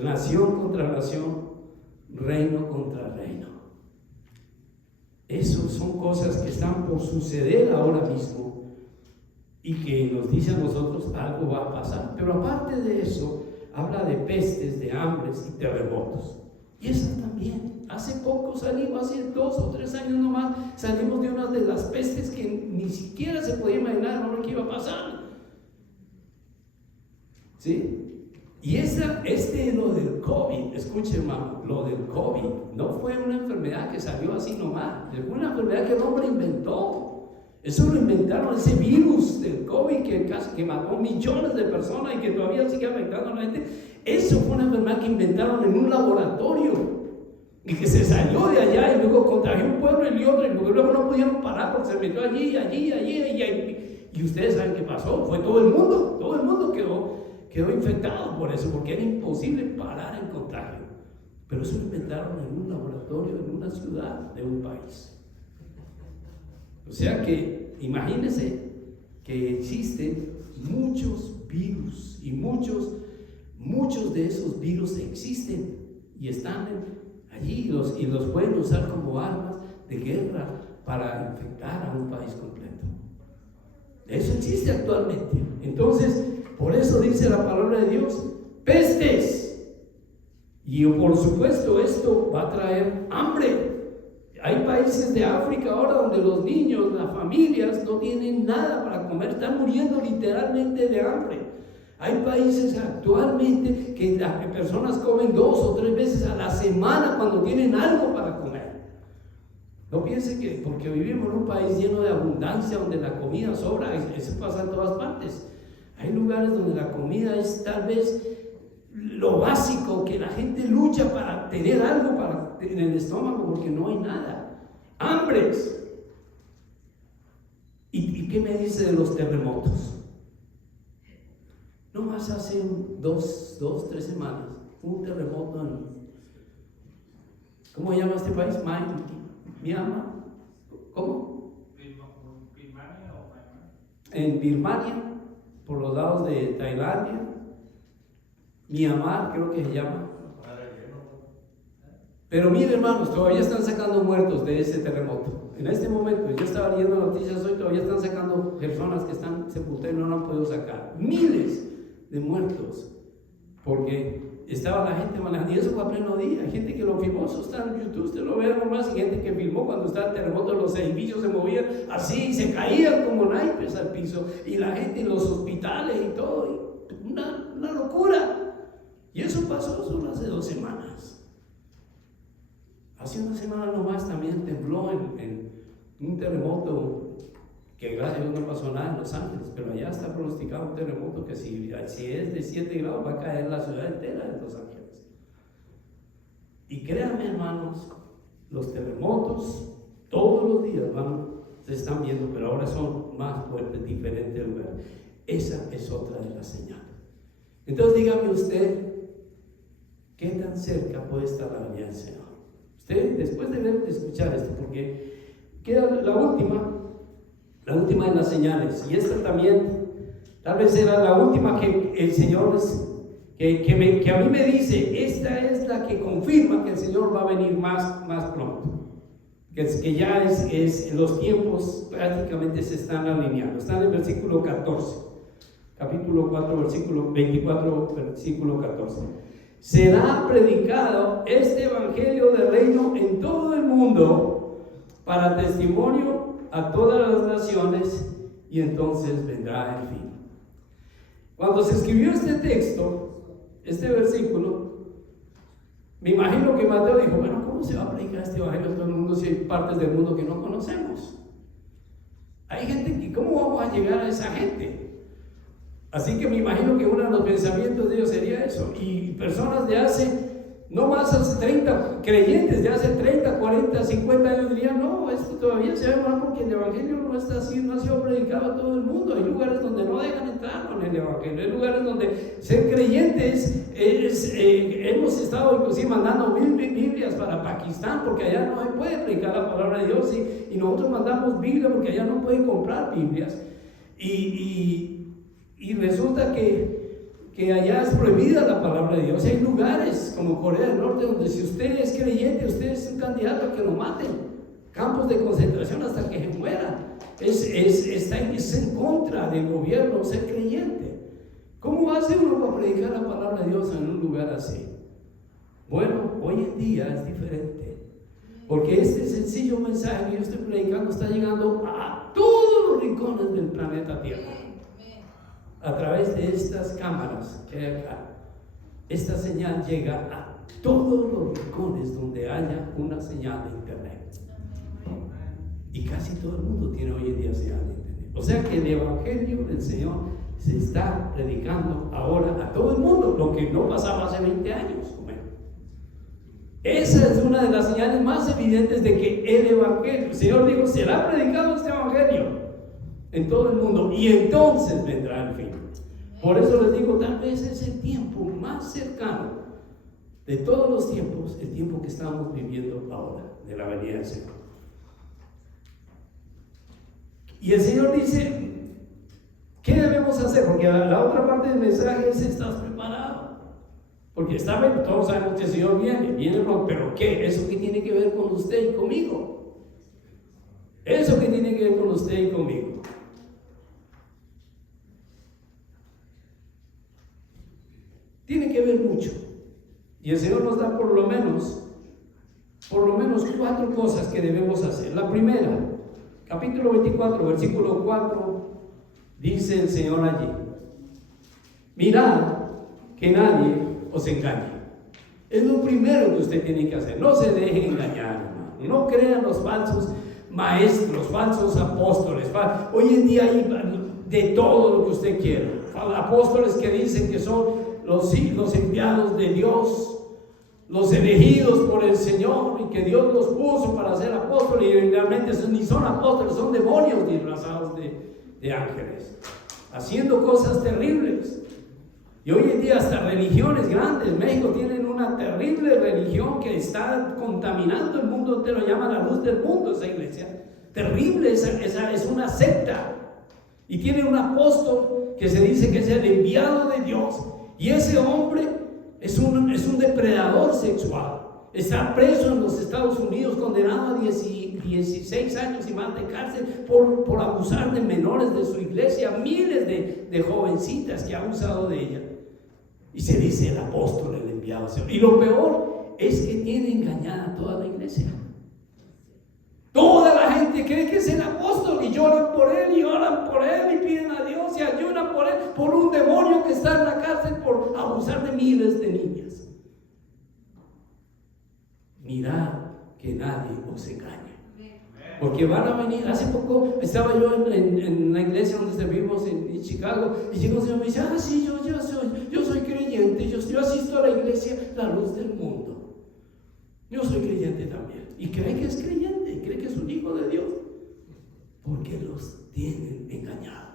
Nación contra nación, reino contra reino. Eso son cosas que están por suceder ahora mismo y que nos dice a nosotros algo va a pasar. Pero aparte de eso, habla de pestes, de hambres y terremotos. Y eso también. Hace poco salimos, hace 2 o 3 años nomás, salimos de una de las pestes que ni siquiera se podía imaginar lo que iba a pasar. ¿Sí? Y lo del COVID, escuche hermano, lo del COVID no fue una enfermedad que salió así nomás, fue una enfermedad que el hombre inventó. Eso lo inventaron, ese virus del COVID que mató millones de personas y que todavía sigue afectando a la gente. Eso fue una enfermedad que inventaron en un laboratorio y que se salió de allá y luego contagió un pueblo y otro, y luego no pudieron parar porque se metió allí. Y ustedes saben qué pasó, fue todo el mundo quedó infectado por eso, porque era imposible parar el contagio. Pero eso lo inventaron en un laboratorio, en una ciudad de un país. O sea que imagínense que existen muchos virus y muchos de esos virus existen y están allí y los pueden usar como armas de guerra para infectar a un país completo. Eso existe actualmente. Entonces, por eso dice la palabra de Dios, pestes. Y por supuesto esto va a traer hambre. Hay países de África ahora donde los niños, las familias no tienen nada para comer, están muriendo literalmente de hambre. Hay países actualmente que las personas comen 2 o 3 veces a la semana cuando tienen algo para comer. No piense que porque vivimos en un país lleno de abundancia, donde la comida sobra, eso pasa en todas partes. Hay lugares donde la comida es tal vez lo básico, que la gente lucha para tener algo en el estómago porque no hay nada. Hambres. ¿Y qué me dice de los terremotos? No más hace 2-3 semanas, un terremoto ¿cómo se llama este país? Myanmar. ¿Cómo? ¿Birmania o Myanmar? En Birmania, por los lados de Tailandia. Myanmar creo que se llama. Pero miren hermanos, todavía están sacando muertos de ese terremoto. En este momento, yo estaba leyendo noticias hoy, todavía están sacando personas que están sepultadas y no lo han podido sacar. Miles de muertos, porque estaba la gente manejando, y eso fue a pleno día. Hay gente que lo filmó, eso está en YouTube, usted lo ve nomás, y gente que filmó cuando estaba el terremoto, los edificios se movían así, y se caían como naipes al piso, y la gente en los hospitales y todo, y una locura. Y eso pasó solo hace 2 semanas. Hace una semana nomás también tembló en un terremoto, que gracias a Dios no pasó nada en Los Ángeles, pero allá está pronosticado un terremoto que si es de 7 grados va a caer la ciudad entera de Los Ángeles. Y créanme hermanos, los terremotos todos los días se están viendo, pero ahora son más fuertes, diferentes lugares. Esa es otra de las señales. Entonces dígame usted, ¿qué tan cerca puede estar la venida del Señor? Usted, después de escuchar esto, porque queda la última de las señales, y esta también, tal vez era la última que el Señor, que a mí me dice, esta es la que confirma que el Señor va a venir más pronto, que ya los tiempos prácticamente se están alineando. Está en el versículo 14, capítulo 4, versículo 24, versículo 14. Será predicado este evangelio del reino en todo el mundo para testimonio a todas las naciones, y entonces vendrá el fin. Cuando se escribió este texto, este versículo, Me imagino que Mateo dijo, bueno, ¿cómo se va a predicar este evangelio a todo el mundo si hay partes del mundo que no conocemos? Hay gente que, ¿cómo vamos a llegar a esa gente? Así que me imagino que uno de los pensamientos de ellos sería eso. Y personas de hace, no más hace 30, creyentes de hace 30, 40, 50 años dirían, no, esto todavía se ve mal porque el evangelio no está así, no ha sido predicado a todo el mundo. Hay lugares donde no dejan entrar con el evangelio, hay lugares donde ser creyentes hemos estado inclusive mandando Biblias para Pakistán porque allá no se puede predicar la palabra de Dios, y nosotros mandamos Biblia porque allá no pueden comprar Biblias. Y resulta que allá es prohibida la palabra de Dios. Hay lugares como Corea del Norte donde si usted es creyente, usted es un candidato a que lo maten. Campos de concentración hasta que se muera. Es en contra del gobierno ser creyente. ¿Cómo hace uno para predicar la palabra de Dios en un lugar así? Bueno, hoy en día es diferente. Porque este sencillo mensaje que yo estoy predicando está llegando a todos los rincones del planeta Tierra. A través de estas cámaras que hay acá, esta señal llega a todos los rincones donde haya una señal de internet. Y casi todo el mundo tiene hoy en día señal de internet. O sea que el evangelio del Señor se está predicando ahora a todo el mundo, lo que no pasaba hace 20 años. Esa es una de las señales más evidentes de que el evangelio, el Señor dijo, será predicado este evangelio en todo el mundo y entonces vendrá el fin. Por eso les digo, tal vez es el tiempo más cercano de todos los tiempos, el tiempo que estamos viviendo ahora, de la venida del Señor. Y el Señor dice, ¿qué debemos hacer? Porque la otra parte del mensaje es, ¿estás preparado? Porque todos sabemos que el Señor viene, pero ¿qué? ¿Eso qué tiene que ver con usted y conmigo? ¿Eso qué tiene que ver con usted y conmigo? Tiene que ver mucho. Y el Señor nos da por lo menos 4 cosas que debemos hacer. La primera, capítulo 24, versículo 4, dice el Señor allí: mirad que nadie os engañe. Es lo primero que usted tiene que hacer. No se deje engañar, hermano. No crean los falsos maestros, falsos apóstoles. Hoy en día hay de todo lo que usted quiera. Apóstoles que dicen que son los enviados de Dios, los elegidos por el Señor, y que Dios los puso para ser apóstoles, y realmente ni son apóstoles, son demonios disfrazados de ángeles, haciendo cosas terribles. Y hoy en día hasta religiones grandes, México tienen una terrible religión que está contaminando el mundo entero, llama la luz del mundo esa iglesia, terrible, esa es una secta, y tiene un apóstol que se dice que es el enviado de Dios. Y ese hombre es un depredador sexual. Está preso en los Estados Unidos, condenado a 16 años y más de cárcel por abusar de menores de su iglesia, miles de jovencitas que ha abusado de ella. Y se dice el apóstol, el enviado. Y lo peor es que tiene engañada a toda la iglesia. Toda la gente cree que es el apóstol y lloran por él y oran por él y piden a Dios y ayunan por él, por un demonio que está en la cárcel por abusar de miles de niñas. Mirad que nadie os engañe, porque van a venir. Hace poco estaba yo en la iglesia donde servimos en Chicago, y llegó un señor y me dice: sí, yo soy creyente, yo asisto a la iglesia La Luz del Mundo, yo soy creyente también. Y cree que es creyente, cree que es un hijo de Dios, porque los tienen engañados.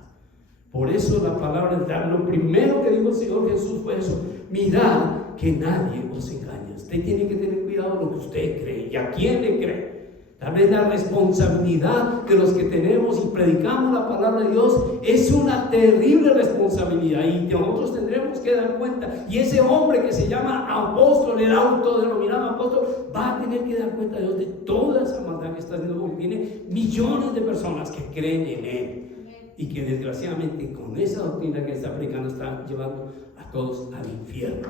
Por eso la palabra, lo primero que dijo el Señor Jesús fue eso: mirad que nadie os engañe. Usted tiene que tener cuidado de lo que usted cree y a quién le cree. Tal vez la responsabilidad de los que tenemos y predicamos la palabra de Dios es una terrible responsabilidad, y nosotros tendremos que dar cuenta. Y ese hombre que se llama apóstol, el autodenominado apóstol, va a tener que dar cuenta a Dios de toda esa maldad que está haciendo, porque tiene millones de personas que creen en él y que desgraciadamente con esa doctrina que está predicando está llevando a todos al infierno.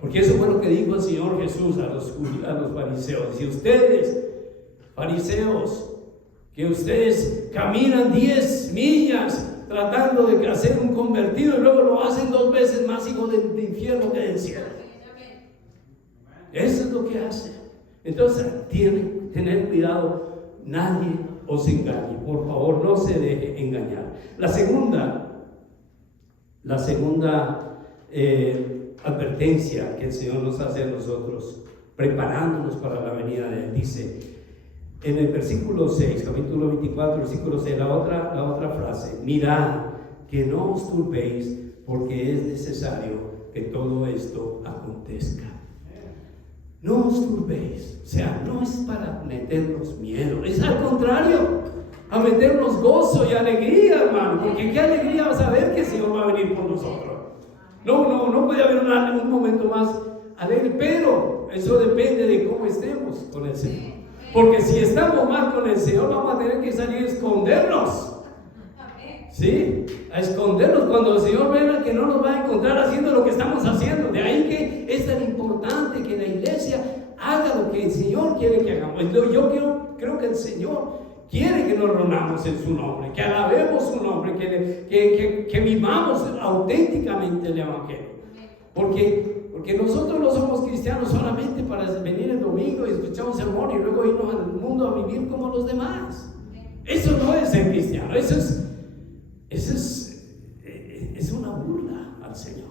Porque eso fue lo que dijo el Señor Jesús a los fariseos: si ustedes, fariseos, que ustedes caminan 10 millas tratando de hacer un convertido y luego lo hacen 2 veces más hijo del infierno que del cielo. Eso es lo que hace. Entonces, tener cuidado, nadie os engañe. Por favor, no se deje engañar. La segunda advertencia que el Señor nos hace a nosotros, preparándonos para la venida de Él, dice en el versículo 6, capítulo 24, versículo 6, la otra frase: mirad que no os turbéis, porque es necesario que todo esto acontezca. No os turbéis, o sea, no es para meternos miedo, es al contrario, a meternos gozo y alegría, hermano, porque qué alegría saber que el Señor va a venir por nosotros. No puede haber un momento más alegre, pero eso depende de cómo estemos con el Señor. Porque si estamos mal con el Señor, vamos a tener que salir a escondernos. ¿Sí? A escondernos cuando el Señor vea que no nos va a encontrar haciendo lo que estamos haciendo. De ahí que es tan importante que la iglesia haga lo que el Señor quiere que hagamos. Yo creo que el Señor quiere que nos reunamos en su nombre, que alabemos su nombre, que vivamos auténticamente el Evangelio. Porque nosotros no somos cristianos solamente para venir el domingo y escuchar un sermón y luego irnos al mundo a vivir como los demás. Eso no es ser cristiano, eso es una burla al Señor.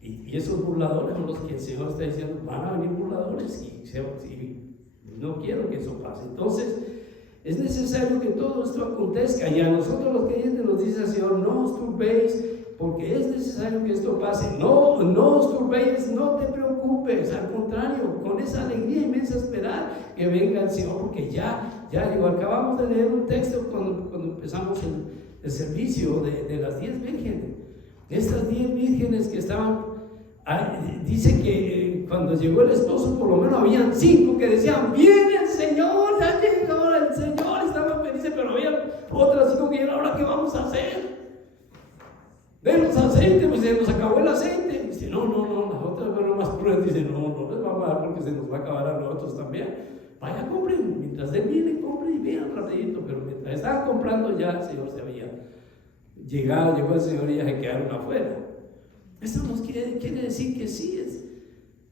Y esos burladores son los que el Señor está diciendo: van a venir burladores y no quiero que eso pase. Entonces, es necesario que todo esto acontezca. Y a nosotros los creyentes nos dice el Señor: no os turbéis, porque es necesario que esto pase. No os turbéis, no te preocupes. Al contrario, con esa alegría inmensa esperar que venga el Señor, porque ya llegó. Acabamos de leer un texto cuando empezamos el servicio de las 10 vírgenes. Estas 10 vírgenes que estaban, dice que cuando llegó el esposo, por lo menos habían 5 que decían: viene el Señor, ya llegó el Señor. Estaban felices, pero había otras 5 que dijeron: ¿ahora qué vamos a hacer? Denos aceite, pues se nos acabó el aceite. Dice: no, las otras fueron más prudentes. Dice: no les vamos a dar porque se nos va a acabar a nosotros también. Vaya, compren, mientras Él viene, compren y vean rapidito. Pero mientras estaban comprando, ya el Señor se había llegado, llegó el Señor y ya se quedaron afuera. Eso nos quiere decir que sí es.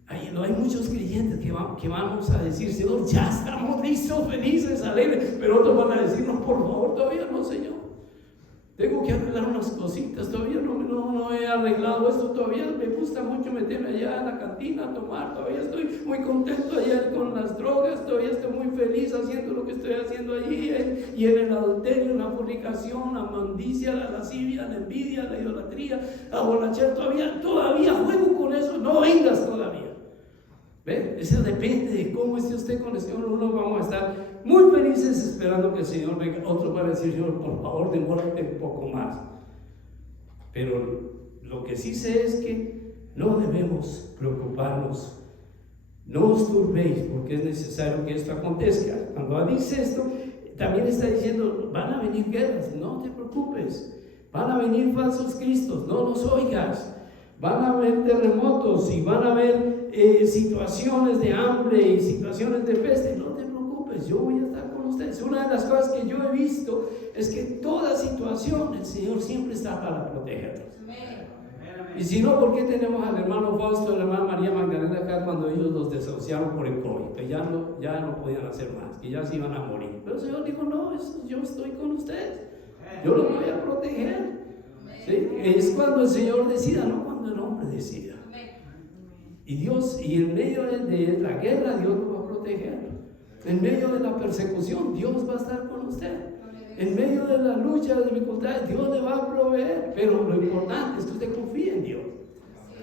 Hay muchos creyentes que vamos a decir: Señor, ya estamos listos, felices, alegres. Pero otros van a decir: no, por favor, todavía no, Señor. Tengo que arreglar unas cositas, todavía no he arreglado esto, todavía me gusta mucho meterme allá en la cantina a tomar, todavía estoy muy contento allá con las drogas, todavía estoy muy feliz haciendo lo que estoy haciendo allí, y en el adulterio, la fornicación, la maldicia, la lascivia, la envidia, la idolatría, la borrachera, todavía juego con eso. No vengas todavía. ¿Ven? Eso depende de cómo esté usted con el Señor. Unos vamos a estar muy felices esperando que el Señor venga. Otros van a decir: Señor, por favor, demórate un poco más. Pero lo que sí sé es que no debemos preocuparnos. No os turbéis, porque es necesario que esto acontezca. Cuando dice esto, también está diciendo: van a venir guerras, no te preocupes. Van a venir falsos cristos, no los oigas. Van a haber terremotos y van a haber situaciones de hambre y situaciones de peste. No te preocupes, yo voy a estar con ustedes. Una de las cosas que yo he visto es que en toda situación el Señor siempre está para protegernos. Y si no, ¿por qué tenemos al hermano Fausto y la hermana María Magdalena acá cuando ellos los desahuciaron por el COVID? Que ya no podían hacer más, que ya se iban a morir. Pero el Señor dijo: no, yo estoy con ustedes, yo los voy a proteger. ¿Sí? Es cuando el Señor decida, no cuando el hombre decida. Y en medio de la guerra, Dios lo va a proteger. En medio de la persecución, Dios va a estar con usted. En medio de la lucha, de dificultades, Dios le va a proveer. Pero lo importante es que usted confíe en Dios.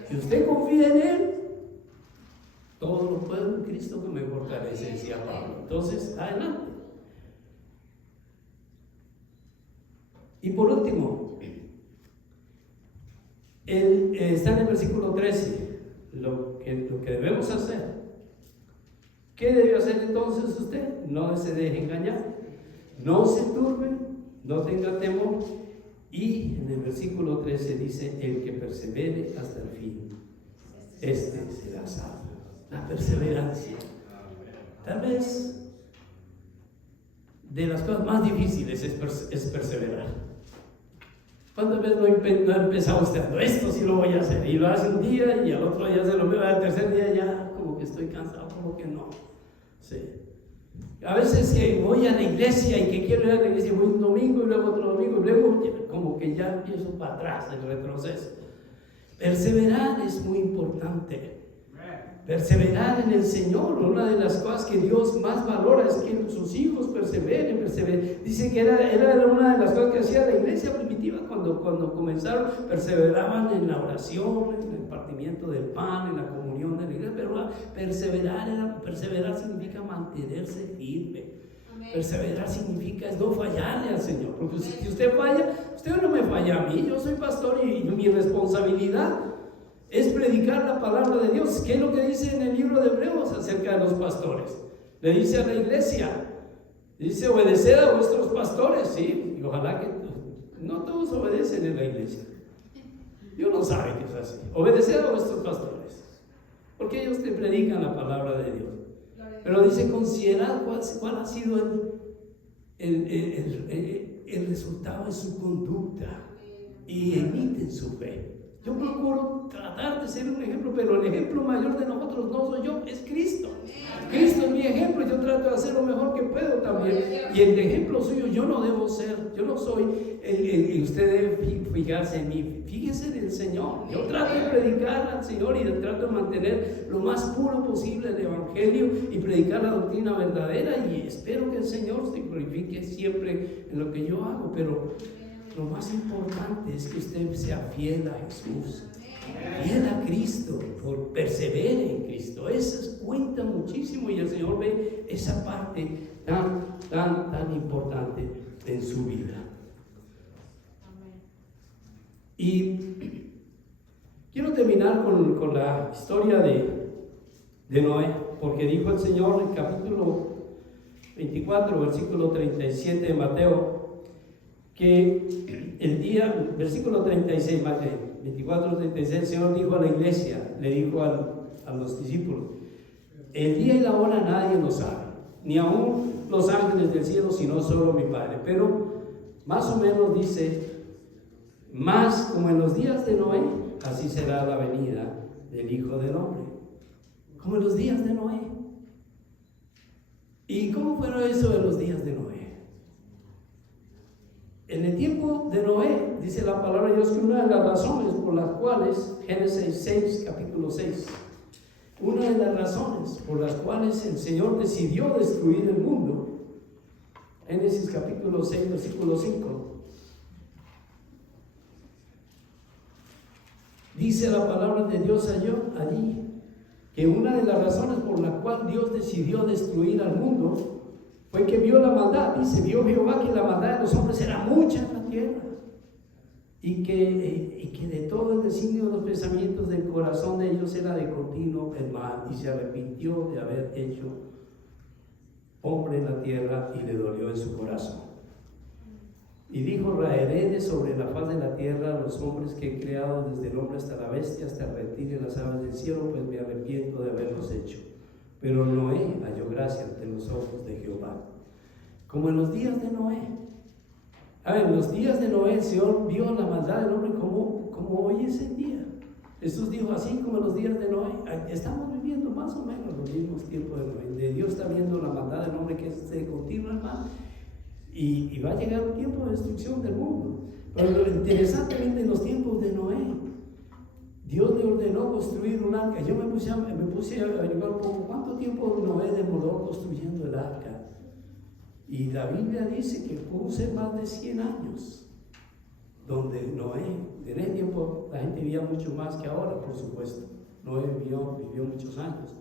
Si usted confía en Él, todo lo puedo en Cristo que me fortalece, decía Pablo. Entonces, adelante. Y por último, está en el versículo 13. Lo que debemos hacer. ¿Qué debe hacer entonces usted? No se deje engañar, no se turbe, no tenga temor. Y en el versículo 13 dice: el que persevere hasta el fin, este será salvo. La perseverancia, tal vez de las cosas más difíciles es perseverar. ¿Cuántas veces no ha empezado usted? Esto sí lo voy a hacer, y lo hace un día y al otro día se lo ve, al tercer día ya cansado, como que no. Sí. A veces que voy a la iglesia y que quiero ir a la iglesia, voy un domingo y luego otro domingo y luego como que ya empiezo para atrás, el retroceso. Perseverar es muy importante. Perseverar en el Señor. Una de las cosas que Dios más valora es que sus hijos perseveren. Dice que era una de las cosas que hacía la iglesia primitiva cuando comenzaron. Perseveraban en la oración, en el partimiento del pan, en la comunión de la iglesia. Pero perseverar significa mantenerse firme. Amén. Perseverar significa no fallarle al Señor. Porque si usted falla, usted no me falla a mí. Yo soy pastor y mi responsabilidad es predicar la palabra de Dios. ¿Qué es lo que dice en el libro de Hebreos acerca de los pastores? Le dice a la iglesia, dice: obedeced a vuestros pastores, ¿sí? Y ojalá que no todos obedecen en la iglesia. Dios no sabe que es así. Obedeced a vuestros pastores, porque ellos te predican la palabra de Dios. Pero dice: considerad cuál ha sido el resultado de su conducta y imiten su fe. Yo procuro tratar de ser un ejemplo, pero el ejemplo mayor de nosotros no soy yo, es Cristo. Cristo es mi ejemplo, yo trato de hacer lo mejor que puedo también. Y el ejemplo suyo, yo no debo ser, yo no soy usted debe fijarse en mí, fíjese en el Señor. Yo trato de predicar al Señor y trato de mantener lo más puro posible el Evangelio y predicar la doctrina verdadera, y espero que el Señor se glorifique siempre en lo que yo hago. Pero lo más importante es que usted sea fiel a Jesús, fiel a Cristo, persevere en Cristo. Eso cuenta muchísimo, y el Señor ve esa parte tan importante en su vida. Y quiero terminar con la historia de Noé, porque dijo el Señor en capítulo 24, versículo 37 de Mateo, que versículo 36, más bien, 24, 36, el Señor dijo a la iglesia, le dijo a los discípulos: el día y la hora nadie lo sabe, ni aún los ángeles del cielo, sino solo mi Padre. Pero más o menos dice: más como en los días de Noé, así será la venida del Hijo del Hombre. Como en los días de Noé. ¿Y cómo fueron eso de los días de Noé? En el tiempo de Noé, dice la palabra de Dios, que una de las razones por las cuales, Génesis 6, capítulo 6, una de las razones por las cuales el Señor decidió destruir el mundo, Génesis capítulo 6, versículo 5, dice la palabra de Dios allí, que una de las razones por la cual Dios decidió destruir al mundo fue que vio la maldad. Dice: vio Jehová que la maldad de los hombres era mucha en la tierra, y que de todo el designio de los pensamientos del corazón de ellos era de continuo el mal, y se arrepintió de haber hecho hombre en la tierra, y le dolió en su corazón. Y dijo: raeré de sobre la faz de la tierra a los hombres que he creado, desde el hombre hasta la bestia, hasta el reptil y las aves del cielo, pues me arrepiento de haberlos hecho. Pero Noé halló gracia ante los ojos de Jehová. Como en los días de Noé. En los días de Noé el Señor vio la maldad del hombre como hoy es el día. Jesús dijo: así como en los días de Noé. Estamos viviendo más o menos los mismos tiempos de Noé. Dios está viendo la maldad del hombre, que se continúa el mal. Y va a llegar un tiempo de destrucción del mundo. Pero interesantemente, en los tiempos de Noé, Dios le ordenó construir un arca. Yo me puse a averiguar un poco cuánto tiempo Noé demoró construyendo el arca. Y la Biblia dice que pudo ser más de 100 años. Donde Noé, en ese tiempo la gente vivía mucho más que ahora, por supuesto. Noé vivió muchos años.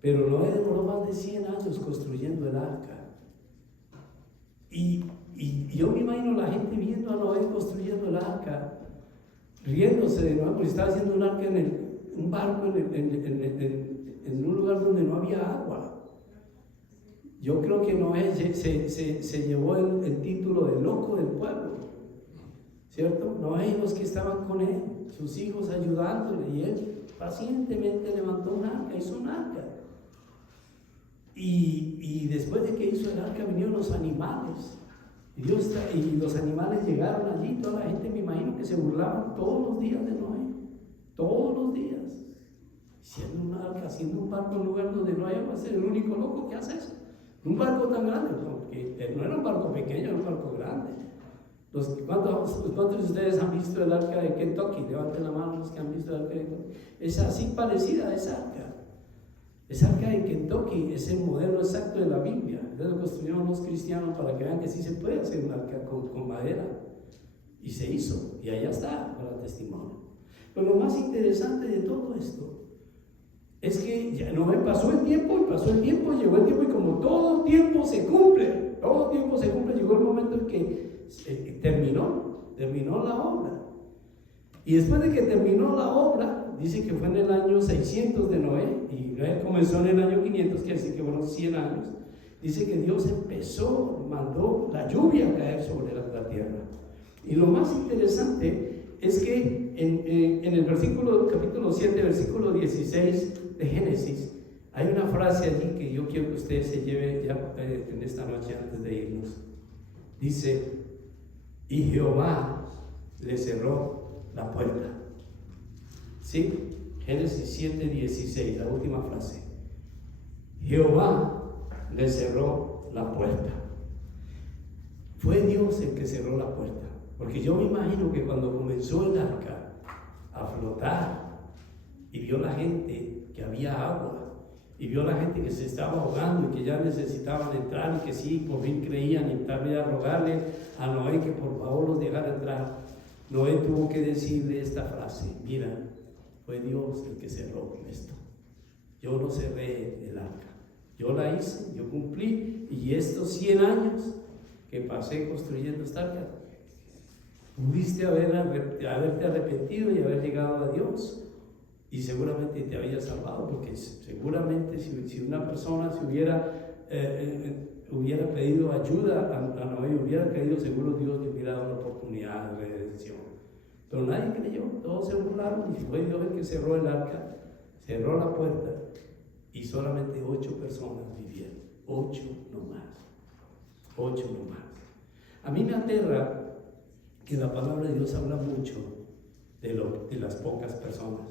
Pero Noé demoró más de 100 años construyendo el arca. Y yo me imagino la gente viendo a Noé construyendo el arca, riéndose de Noé, porque estaba haciendo un arca un barco en un lugar donde no había agua. Yo creo que Noé se llevó el título de loco del pueblo, ¿cierto? Noé y los que estaban con él, sus hijos ayudándole, y él pacientemente levantó un arca, hizo un arca. Y después de que hizo el arca vinieron los animales. Y los animales llegaron allí. Toda la gente, me imagino que se burlaban todos los días de Noé. Todos los días. Siendo un arca haciendo un barco en un lugar donde no hay agua. Es el único loco que hace eso. Un barco tan grande, porque no era un barco pequeño, era un barco grande. ¿Cuántos de ustedes han visto el arca de Kentucky? Levanten la mano los que han visto el arca de Kentucky. Es así parecida a esa arca. Esa arca de Kentucky es el modelo exacto de la Biblia. Lo construyeron los cristianos para que vean que sí se puede hacer un arca con madera. Y se hizo, y allá está para testimonio. Pero lo más interesante de todo esto es que ya no pasó el tiempo, llegó el tiempo, y como todo tiempo se cumple, llegó el momento en que terminó la obra. Y después de que terminó la obra, dice que fue en el año 600 de Noé, y Noé comenzó en el año 500, quiere decir que fueron 100 años. Dice que Dios mandó la lluvia a caer sobre la tierra. Y lo más interesante es que en el capítulo 7, versículo 16 de Génesis, hay una frase allí que yo quiero que ustedes se lleven ya en esta noche antes de irnos. Dice, y Jehová le cerró la puerta. ¿Sí? Génesis 7, 16, la última frase. Jehová le cerró la puerta. Fue Dios el que cerró la puerta. Porque yo me imagino que cuando comenzó el arca a flotar y vio la gente que había agua, y vio la gente que se estaba ahogando y que ya necesitaban entrar, y que sí, por fin creían, y tal vez a rogarle a Noé que por favor los dejara entrar, Noé tuvo que decirle esta frase: mira, fue Dios el que cerró esto. Yo no cerré el arca, yo la hice, yo cumplí, y estos 100 años que pasé construyendo esta arca, pudiste haberte arrepentido y haber llegado a Dios, y seguramente te había salvado, porque seguramente si una persona se hubiera pedido ayuda a Noé, hubiera creído, seguro Dios le hubiera dado la oportunidad de redención. Pero nadie creyó, todos se burlaron, y fue Dios el que cerró el arca, cerró la puerta, y solamente 8 personas vivieron. 8 nomás. A mí me aterra que la palabra de Dios habla mucho de las pocas personas.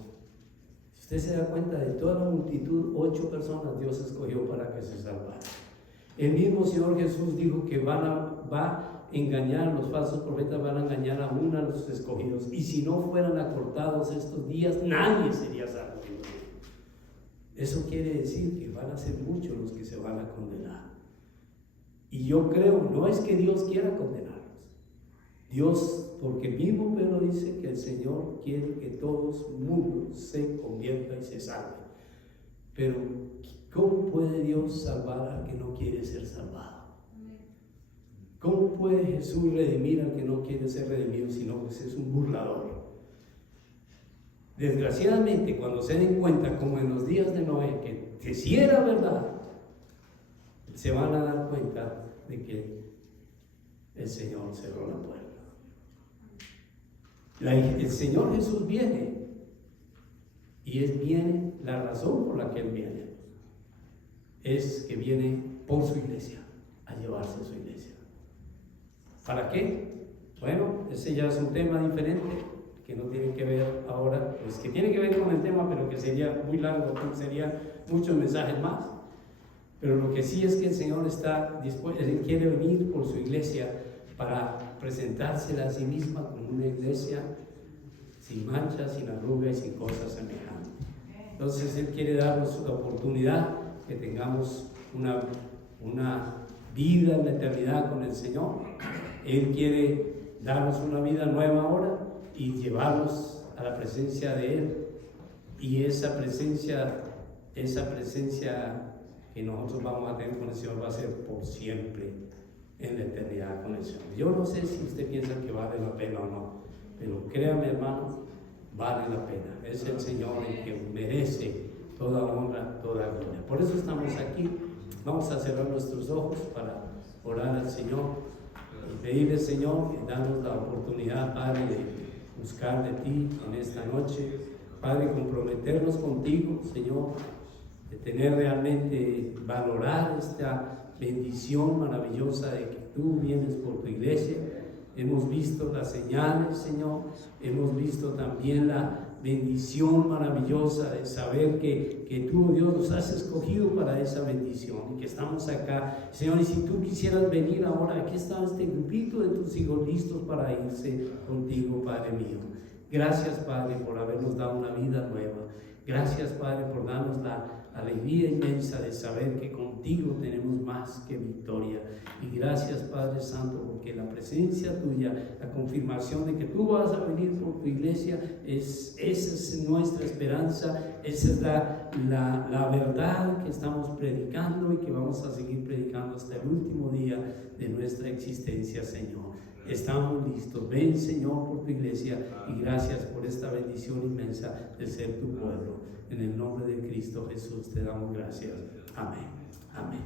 Si usted se da cuenta, de toda la multitud, 8 personas Dios escogió para que se salvaran. El mismo Señor Jesús dijo que va a engañar, los falsos profetas van a engañar aún a los escogidos, y si no fueran acortados estos días, nadie sería salvo. Eso quiere decir que van a ser muchos los que se van a condenar. Y yo creo, no es que Dios quiera condenarlos. Dios, porque mismo Pedro dice que el Señor quiere que todos mundos se conviertan y se salven. Pero ¿cómo puede Dios salvar al que no quiere ser salvado? ¿Cómo puede Jesús redimir al que no quiere ser redimido, sino que es un burlador? Desgraciadamente, cuando se den cuenta, como en los días de Noé, que si era verdad, se van a dar cuenta de que el Señor cerró la puerta. El Señor Jesús viene, y viene, la razón por la que Él viene es que viene por su iglesia, a llevarse a su iglesia. ¿Para qué? Bueno, ese ya es un tema diferente, que no tiene que ver ahora, pues que tiene que ver con el tema, pero que sería muy largo, sería muchos mensajes más. Pero lo que sí es que el Señor está dispuesto, Él quiere venir por su iglesia para presentársela a sí misma como una iglesia sin mancha, sin arruga y sin cosas semejantes. Entonces Él quiere darnos la oportunidad que tengamos una vida en la eternidad con el Señor. Él quiere darnos una vida nueva ahora y llevarnos a la presencia de Él, y esa presencia que nosotros vamos a tener con el Señor va a ser por siempre en la eternidad con el Señor. Yo no sé si usted piensa que vale la pena o no, pero créame, hermano, vale la pena. Es el Señor el que merece toda honra, toda gloria. Por eso estamos aquí. Vamos a cerrar nuestros ojos para orar al Señor y pedirle, Señor, que danos la oportunidad, Padre, de buscar de ti en esta noche. Padre, comprometernos contigo, Señor, de tener realmente, valorar esta bendición maravillosa de que tú vienes por tu iglesia. Hemos visto las señales, Señor, hemos visto también la bendición maravillosa de saber que tú, Dios, nos has escogido para esa bendición y que estamos acá. Señor, y si tú quisieras venir ahora, aquí está este grupito de tus hijos listos para irse contigo, Padre mío. Gracias, Padre, por habernos dado una vida nueva. Gracias, Padre, por darnos la alegría inmensa de saber que contigo tenemos más que victoria. Y gracias, Padre Santo, porque la presencia tuya, la confirmación de que tú vas a venir por tu iglesia, esa es nuestra esperanza, esa es la verdad que estamos predicando y que vamos a seguir predicando hasta el último día de nuestra existencia, Señor. Estamos listos. Ven, Señor, por tu iglesia y gracias por esta bendición inmensa de ser tu pueblo. En el nombre de Cristo Jesús te damos gracias. Amén. Amén.